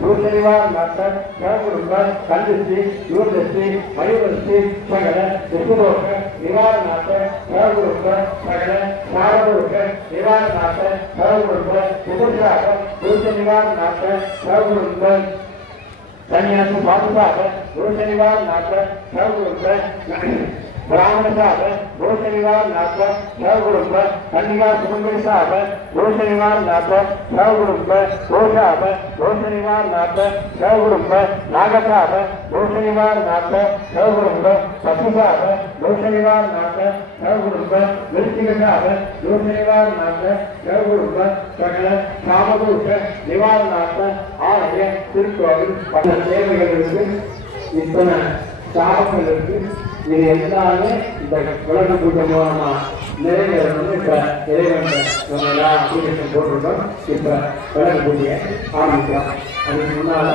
பூசணிவாரநாத சகுடும்ப கந்திஸ்ரீ யூர்தஸ்ரீ மயூரஸ்ரீ சகல விஷ்ணுலோக நிவாரணாத சகுடும்ப சகல சாரலோக நிவாரணாத சகுடும்ப உபசாக பூசணிவாரநாத சகுடும்ப சன்னியாசி பாதுகாக பூசணிவாரநாத சகுடும்ப ब्राह्मण भूषणिवार नाथ सगुरुंब कन्या सुमंगली साहब भूषणिवार नाथ सगुरुंब घोषाब भूषणिवार नाथ सगुरुंब नाग साहब भूषणिवार नाथ सगुरुंब पशु साहब भूषणिवार नाथ सगुरुंब वृश्चिक साहब भूषणिवार नाथ सगुरुंब सकल सामदूष निवार नाथ आर्य திருக்கோவில் பல தேவைகளுக்கு இத்தனை சாபங்களுக்கு இது எல்லாமே இந்த உலக கூட்டம் மூலமா நிறைவேறணும்னு இப்ப இறைவன் அப்ளிகேஷன் போட்டிருக்கோம். இப்ப உலக பூஜையை ஆரம்பிக்கலாம். அதுக்கு முன்னால